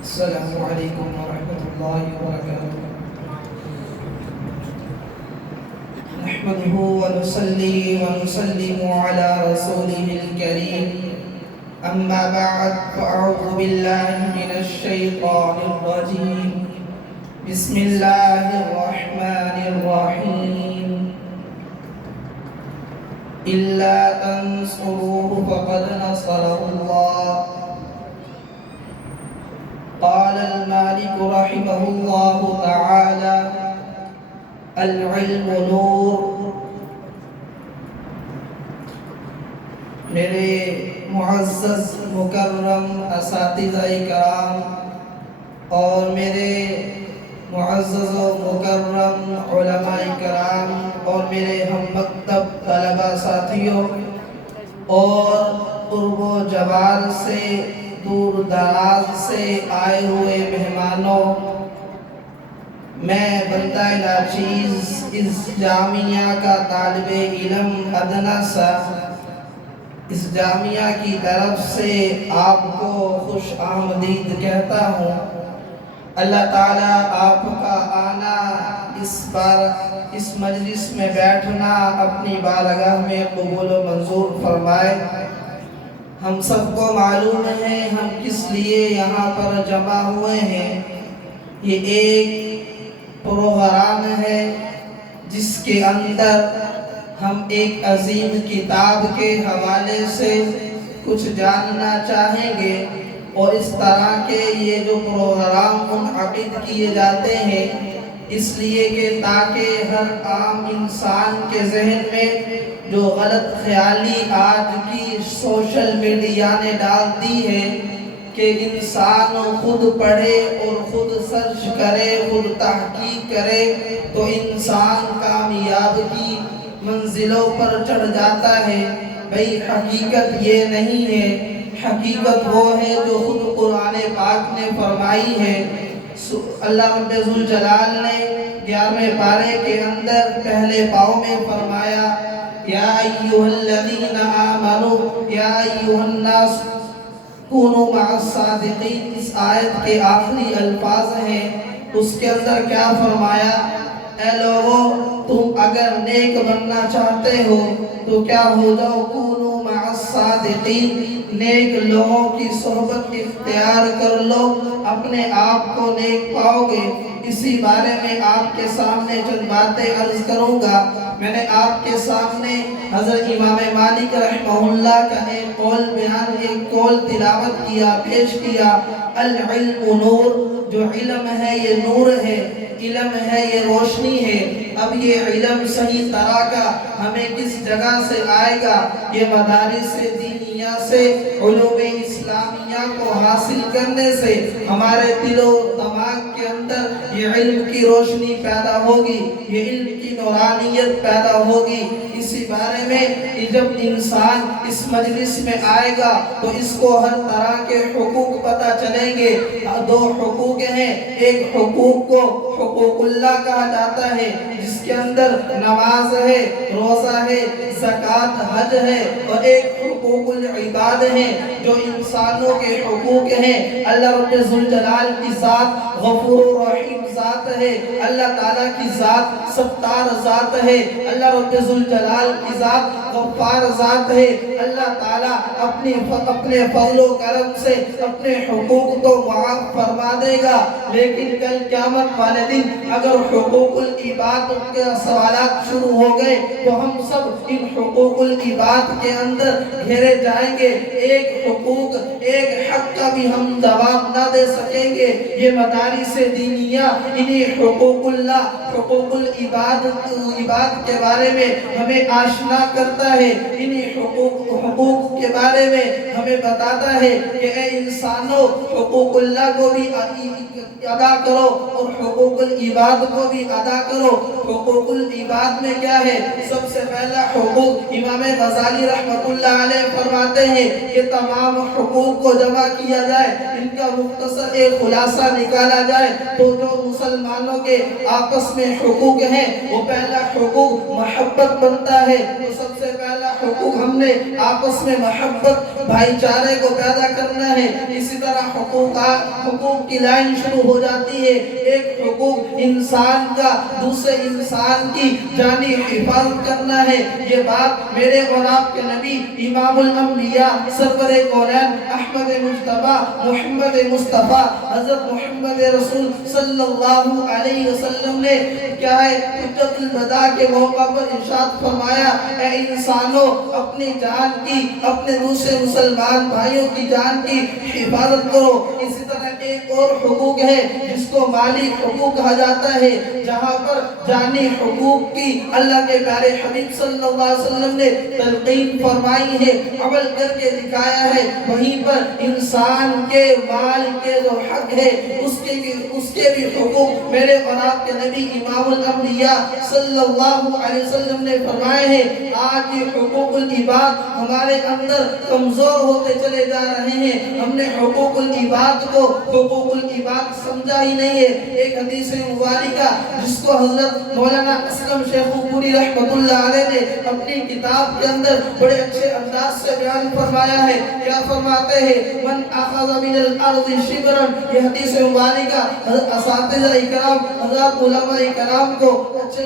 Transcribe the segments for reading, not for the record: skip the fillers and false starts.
السلام علیکم ورحمۃ اللہ وبرکاتہ۔ نحمده ونصلي ونسلم على رسوله الكريم، اما بعد فاعوذ باللہ من الشیطان الرجیم، بسم اللہ الرحمن الرحیم۔ الا تنصروه فقد نصره اللہ۔ قال المالك رحمه الله تعالى: العلم نور۔ میرے معزز مکرم اساتذہ کرام اور میرے معزز و مکرم علماء کرام اور میرے ہم مکتب طلبہ ساتھیوں اور قرب و جوار سے دور دراز سے آئے ہوئے مہمانوں، میں بندہ ناچیز اس جامعہ کا طالب علم ادنا سا اس جامعہ کی طرف سے آپ کو خوش آمدید کہتا ہوں۔ اللہ تعالیٰ آپ کا آنا، اس مجلس میں بیٹھنا اپنی بارگاہ میں قبول و منظور فرمائے۔ ہم سب کو معلوم ہے ہم کس لیے یہاں پر جمع ہوئے ہیں۔ یہ ایک پروگرام ہے جس کے اندر ہم ایک عظیم کتاب کے حوالے سے کچھ جاننا چاہیں گے، اور اس طرح کے یہ جو پروگرام منعقد کیے جاتے ہیں اس لیے کہ تاکہ ہر عام انسان کے ذہن میں جو غلط خیالی آج کی سوشل میڈیا نے ڈال دی ہے کہ انسان خود پڑھے اور خود سرچ کرے، خود تحقیق کرے تو انسان کامیاب کی منزلوں پر چڑھ جاتا ہے، بھئی حقیقت یہ نہیں ہے۔ حقیقت وہ ہے جو خود قرآن پاک نے فرمائی ہے۔ اللہ رب ذوالجلال نے 11ویں پارے کے اندر پہلے پاؤں میں فرمایا: یا ایھا الذین آمنوا یا ایھا الناس کونوا مع الصادقین۔ اس آیت کے آخری الفاظ ہیں، اس کے اندر کیا فرمایا؟ اے لوگوں، تم اگر نیک بننا چاہتے ہو تو کیا ہو جاؤ، کونوا مع الصادقین، نیک لوگوں کی صحبت اختیار کر لو، اپنے آپ کو نیک پاؤ گے۔ اسی بارے میں آپ کے سامنے چند باتیں عرض کروں گا۔ میں نے آپ کے سامنے حضرت امام مالک رحمہ اللہ کا ایک قول بیان، ایک قول تلاوت کیا، پیش کیا: العلم نور، جو علم ہے یہ نور ہے، علم ہے یہ روشنی ہے۔ اب یہ علم صحیح طرح کا ہمیں کس جگہ سے آئے گا؟ یہ مدارس دینیہ سے، علوم اسلامیہ کو حاصل کرنے سے ہمارے دل و دماغ کے اندر یہ علم کی روشنی پیدا ہوگی، یہ علم کی نورانیت پیدا ہوگی۔ اسی بارے میں جب انسان اس مجلس میں آئے گا تو اس کو ہر طرح کے حقوق پتہ چلیں گے۔ دو حقوق ہیں، ایک حقوق کو حقوق اللہ کہا جاتا ہے جس کے اندر نماز ہے، روزہ ہے، زکوٰۃ، حج ہے، اور ایک حقوق العباد ہیں جو انسانوں کے حقوق ہیں۔ اللہ رب ذوالجلال کی ذات غفور رحیم ذات ہے، اللہ تعالیٰ کی ذات ستار ذات ہے، اللہ رب ذوالجلال کی ذات غفار ذات ہے۔ اللہ تعالیٰ اپنے فضل و کرم سے اپنے حقوق کو معاف فرما دے گا، لیکن کل قیامت والے دن اگر حقوق العباد کے سوالات شروع ہو گئے تو ہم سب ان حقوق العباد کے اندر گھیرے جائیں گے۔ ایک حقوق، ایک حق کا بھی ہم جواب نہ دے سکیں گے۔ یہ مدارس دینیہ انہی حقوق اللہ، حقوق العباد کے بارے میں ہمیں آشنا کرتا ہے، انہی حقوق کے بارے میں ہمیں بتاتا ہے کہ اے انسانوں، حقوق اللہ کو بھی ادا کرو اور حقوق العباد کو بھی ادا کرو۔ حقوق العباد میں کیا ہے؟ سب سے پہلا حقوق امام غزالی رحمۃ اللہ علیہ فرماتے ہیں کہ تمام حقوق کو جمع کیا جائے، ان کا مختصر ایک خلاصہ نکالا جائے تو جو مسلمانوں کے آپس میں حقوق ہیں وہ پہلا حقوق محبت بنتا ہے۔ تو سب سے پہلا حقوق ہم نے آپس میں محبت، بھائی چارے کو پیدا کرنا ہے۔ اسی طرح حقوق حقوق کی لائن شروع ہو جاتی ہے۔ ایک حقوق انسان کا دوسرے انسان کی جانی حفاظت کرنا ہے۔ یہ بات میرے اور آپ کے نبی امام الانبیاء سرور کونین احمد مجتبیٰ محمد مصطفیٰ حضرت محمد رسول صلی اللہ علیہ وسلم نے کیا ہے حجت الوداع کے موقع پر ارشاد فرمایا، اے انسانوں اپنی جان کی اپنے دوسرے مسلمان بھائیوں کی جان کی حفاظت کرو۔ اسی طرح ایک اور حقوق ہے جس کو مالی حقوق کہا جاتا ہے، جہاں پر جانی حقوق کی اللہ کے پیارے حبیب صلی اللہ علیہ وسلم نے تلقین فرمائی ہے، عمل کر کے دکھایا ہے۔ وہیں پر انسان کے مال کے جو حق ہے اس کے بھی حقوق میرے اور آپ کے نبی امام الانبیاء صلی اللہ علیہ وسلم نے فرمائے ہیں۔ آج یہ حقوق العباد ہمارے اندر کمزور ہوتے چلے جا رہے ہیں۔ ہم نے حقوق العباد کو حقوق العباد سمجھا ہی نہیں ہے۔ ایک حدیث مبارکہ جس کو حضرت مولانا اسلم شیخ پوری رحمت اللہ علیہ نے اپنی کتاب کے اندر بڑے اچھے انداز سے بیان فرمایا ہے، کیا فرماتے ہیں؟ من اخذ من الارض شبرا، یہ حدیث مبارکہ حضرت اساتذہ اکرام حضرت علماء کرام کو اچھی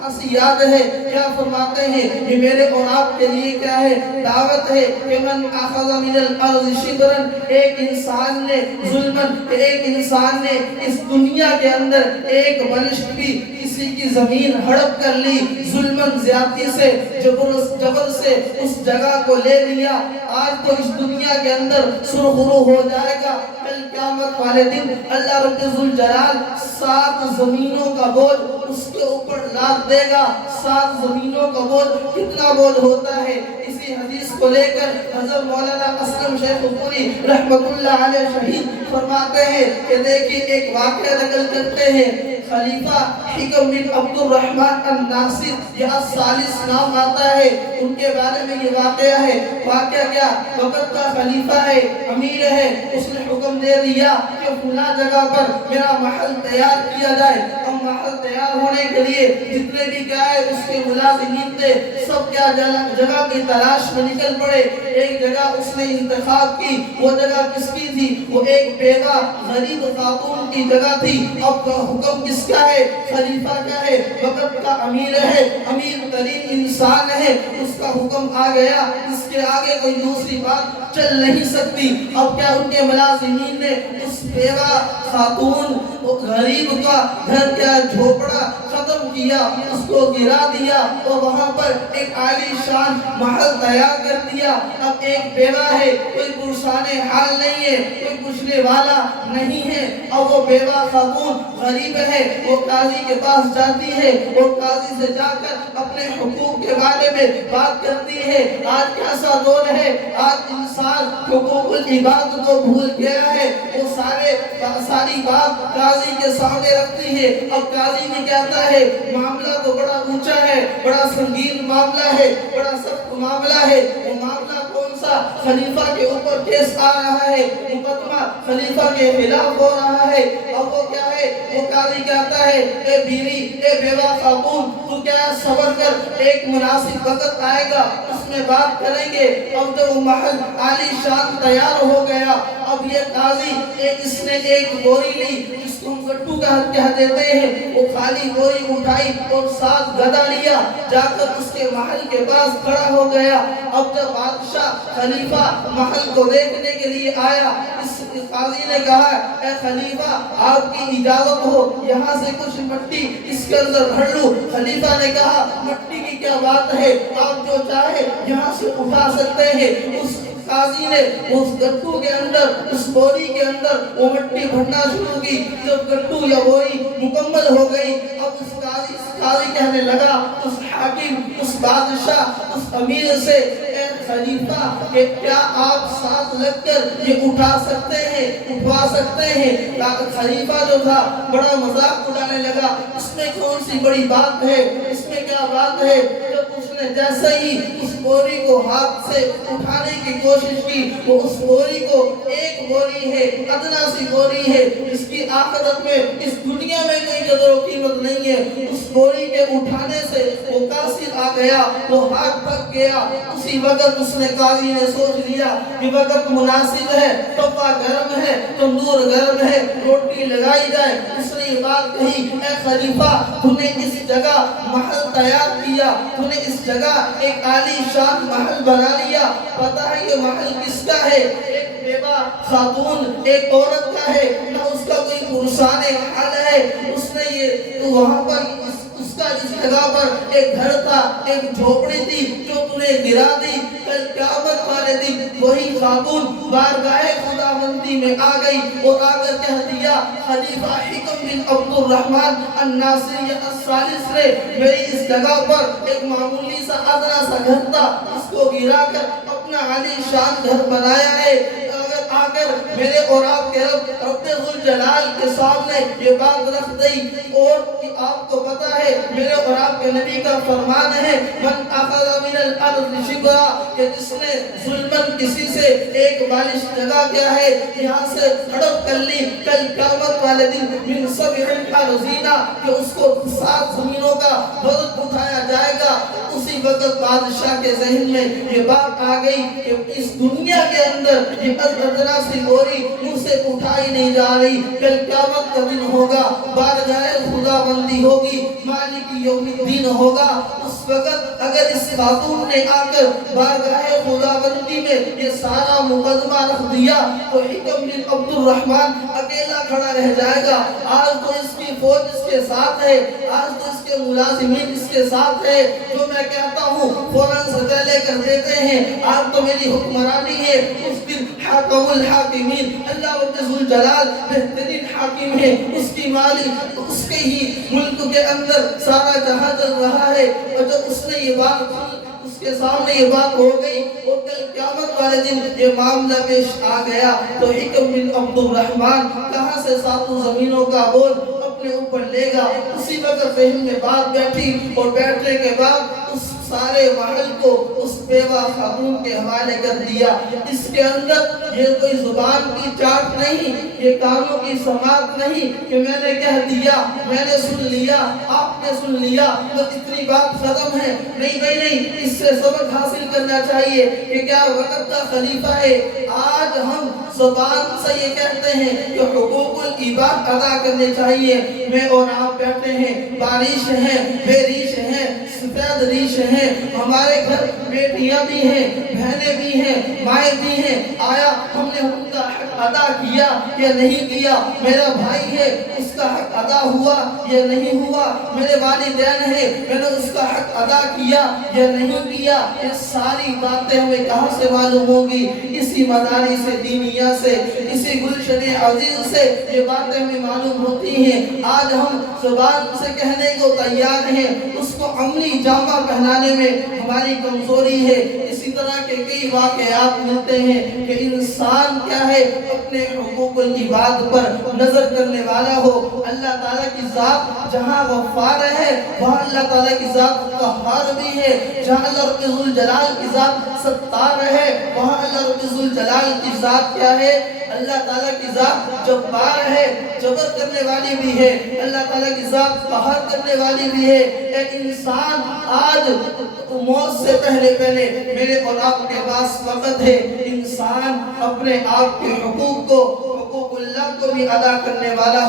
خاصی یاد ہے۔ کیا فرماتے ہیں؟ یہ میرے اور آپ کے لیے کیا ہے؟ دعوت ہے کہ من اخذ من الارض شبرا، ایک انسان نے ظلمن، ایک انسان نے اس دنیا کے اندر ایک بلشت بھی کسی کی زمین ہڑپ کر لی، ظلمن زیادتی سے جبر سے اس جگہ کو لے لیا، آج تو اس دنیا کے اندر سرخرو ہو جائے گا۔ کل قیامت والے دن اللہ رب ذوالجلال 7 زمینوں کا بوجھ اس کے اوپر لاد دے گا۔ 7 زمینوں کا بوجھ کتنا بوجھ ہوتا ہے؟ اسی حدیث کو لے کر حضرت مولانا اسلم شیخ پوری رحمت اللہ علیہ شہید فرماتے ہیں کہ دیکھیں ایک واقعہ نقل کرتے ہیں، خلیفہ حکم بن عبد الرحمن الناصر، یہ الثالث نام آتا ہے، ان کے بارے میں یہ واقعہ ہے۔ واقعہ کیا؟ وقت کا خلیفہ ہے، امیر ہے، اس نے حکم دے دیا کہ فلاں جگہ پر میرا محل تیار کیا جائے۔ اب محل تیار ہونے کے لیے جتنے بھی کیا ہے اس کے ملازمین تھے، سب کیا جگہ کی تلاش میں نکل پڑے۔ ایک جگہ اس نے انتخاب کی، وہ جگہ کس کی تھی؟ وہ ایک بیوہ غریب خاتون کی جگہ تھی۔ اب حکم کس کا ہے؟ خلیفہ کا ہے، وقت کا امیر ہے، امیر ترین انسان ہے، اس کا حکم آ گیا، اس کے آگے کوئی دوسری بات چل نہیں سکتی۔ اب کیا ان کے ملازمین نے اس بیوہ خاتون غریب کا گھر کیا جھوپڑا ختم کیا، اس کو گرا دیا اور وہاں پر ایک عالی شان محل تیار کر دیا۔ اب ایک بیوہ ہے، کوئی پرسان حال نہیں ہے، کوئی پوچھنے والا نہیں ہے، اب وہ بیوہ خاتون غریب ہے، وہ قاضی کے پاس جاتی ہے اور قاضی سے جا کر اپنے حقوق کے بارے میں بات کرتی ہے۔ آج کیسا دور ہے، آج انسان حقوق العباد کو بھول گیا ہے، وہ ساری بات قاضی کے سامنے رکھتی ہے۔ اب قاضی نے کہتا ہے معاملہ تو بڑا اونچا ہے، بڑا سنگین معاملہ ہے، بڑا سخت معاملہ ہے۔ وہ معاملہ کون سا؟ خلیفہ کے اوپر کیس آ رہا ہے، مقدمہ خلیفہ کے خلاف ہو رہا ہے۔ اب وہ کیا ہے؟ وہ قاضی کہتا ہے اے بیوی، اے بیوہ خاتون، تو کیا صبر کر، ایک مناسب وقت آئے گا، اس میں بات کریں گے۔ اب جب وہ محل عالی شان تیار ہو گیا، اب یہ قاضی اس نے ایک بوری لی جس کو ہم گٹو کا کہہ دیتے ہیں، وہ خالی بوری اٹھائی اور 7 گدا لیا، جا کر اس کے محل کے پاس کھڑا ہو گیا۔ اب جب بادشاہ خلیفہ محل کو دیکھنے کے لیے آیا، اس قاضی نے کہا اے خلیفہ آپ کی اجازت ہو یہاں سے کچھ مٹی اس کے اندر بھر لوں۔ خلیفہ نے کہا مٹی کی کیا بات ہے، آپ جو چاہے یہاں سے اٹھا سکتے ہیں۔ اس قاضی نے اس گٹو کے اندر، اس بوری کے اندر وہ مٹی بھرنا شروع کی۔ جب گٹو یا بوری مکمل ہو گئی، اب اس قاضی کہنے لگا اس حاکم، اس بادشاہ، اس امیر سے اے خلیفہ کہ کیا آپ ساتھ لگ کر یہ اٹھا سکتے ہیں، اٹھوا سکتے ہیں؟ خلیفہ جو تھا بڑا مذاق اڑانے لگا، اس میں کون سی بڑی بات ہے، اس میں کیا بات ہے؟ جب اس نے جیسے ہی اس بوری کو ہاتھ سے اٹھانے کی کوشش کی، وہ اس بوری کو، ایک بوری ہے، ادنا سی بوری ہے، اس کی آخرت میں، اس دنیا میں کوئی قدر و قیمت نہیں ہے، اس بوری کے اٹھانے سے وہ قاصد آ گیا، وہ ہاتھ تھک گیا۔ اسی وقت اس نے، قاضی نے سوچ لیا کہ وقت مناسب ہے، توا گرم ہے، تندور گرم ہے، روٹی لگائی جائے۔ اس نے یہ بات کہی، اے خلیفہ، تو نے اس جگہ محل تیار کیا، تو نے اس جگہ ایک عالی شان محل بنا لیا، پتہ ہے یہ محل کس کا ہے؟ ایک بیوہ خاتون، ایک عورت کا ہے، نہ اس کا کوئی پرسان حال ہے۔ اس نے یہ، تو وہاں پر اس کا جس جگہ پر ایک گھر تھا، ایک جھوپڑی تھی، جو تو نے گرا دی، کل قیامت والے دن وہی خاتون بارگاہ خداوندی میں آ گئی اور آ کر کہہ دیا، خلیفہ حکم بن عبد الرحمن الناصری الثالث نے میری اس جگہ پر ایک معمولی سا ادنا سا گھر تھا، اس کو گرا کر اپنا عالی شان گھر بنایا ہے۔ اگر آ کر میرے اور آپ کے رب ذوالجلال کے سامنے یہ بات رکھ دی، اور کہ آپ کو پتہ ہے میرے اور آپ کے نبی کا فرمان ہے، من اخذ من الارض شبرا، کہ جس نے ظلمن کسی سے ایک بالش جگہ کیا ہے یہاں سے ہڑپ کر لی، کل قیامت والے دن من سبع ارضینا، کہ اس کو 7 زمینوں کا وزن اٹھایا جائے گا۔ اسی وقت بادشاہ کے ذہن میں یہ بات آ گئی کہ اس دنیا کے اندر یہ ادنا سی بوری مجھ سے اٹھائی نہیں جا رہی، کل قیامت کا دن ہوگا، بارگاہ خداوندی ہوگی، مالک یوم الدین ہوگا۔ اس وقت اگر اس خاتون نے آ کر بارگاہ خداوندی میں یہ سارا مقدمہ رکھ دیا تو حکم بن عبد الرحمن اکیلا کھڑا رہ جائے گا۔ آج تو اس کی فوج اس کے ساتھ ہے، آج تو اس کے ملازمین اس کے ساتھ ہے، جو میں کہتا ہوں فوراً سجا لے کر دیتے ہیں، آج تو میری حکمرانی ہے۔ اس دن حاکم الحاکمین، اللہ رب ذوالجلال بہترین حاکم ہے، اس کی مالی اس کے ہی ملک کے اندر سارا جہاں چل رہا ہے۔ اور جب اس نے یہ بات کی، اس کے سامنے یہ بات ہو گئی اور کل قیامت والے دن یہ معاملہ پیش آ گیا تو حکم بن عبد الرحمن کہاں سے 7 زمینوں کا بوجھ اپنے اوپر لے گا؟ اسی وقت ذہن میں بات بیٹھی اور بیٹھنے کے بعد اس سارے محل کو اس بیوہ خاتون کے حوالے کر دیا۔ اس کے اندر یہ کوئی زبان کی چاٹ نہیں، یہ کانوں کی سماعت نہیں کہ میں نے کہہ دیا، میں نے سن لیا، آپ نے سن لیا، بس اتنی بات ختم ہے۔ نہیں بھائی نہیں، اس سے سبق حاصل کرنا چاہیے کہ کیا وقت کا خلیفہ ہے۔ آج ہم زبان سے یہ کہتے ہیں کہ حقوق العباد ادا کرنے چاہیے، میں اور آپ بیٹھے ہیں، بارش ہیں، بے ریش ہیں، سفید ریش ہیں، ہمارے گھر بیٹیاں بھی ہیں، بہنیں بھی ہیں، مائیں بھی ہیں، آیا ہم نے ان کا حق ادا کیا یا نہیں کیا؟ میرا بھائی ہے، اس کا حق ادا ہوا یا نہیں ہوا؟ میرے والدین ہیں، میں نے اس کا حق ادا کیا یا نہیں کیا؟ یہ ساری باتیں ہمیں کہاں سے معلوم ہوگی؟ اسی مدارس دینیہ سے، اسی گلشن عزیز سے یہ باتیں ہمیں معلوم ہوتی ہیں۔ آج ہم زبان سے کہنے کو تیار ہیں، اس کو عملی جامہ پہنانے میں ہماری کمزوری ہے۔ اسی طرح کے کئی واقعات ملتے ہیں کہ انسان کیا ہے، اپنے حقوق العباد پر نظر کرنے والا ہو۔ اللہ تعالیٰ کی ذات جہاں غفار ہے وہاں اللہ تعالیٰ کی ذات قہار بھی ہے، جہاں اللہ رب ذوالجلال کی ذات ستار ہے وہاں اللہ رب ذوالجلال کی ذات کیا ہے؟ اللہ تعالیٰ کی ذات جبار ہے، جبر کرنے والی بھی ہے، اللہ تعالیٰ کی ذات قہر کرنے والی بھی ہے۔ ایک انسان آج موت سے پہلے میرے اور آپ کے پاس وقت ہے، انسان اپنے آپ کے حقوق کو، حقوق اللہ کو بھی ادا کرنے والا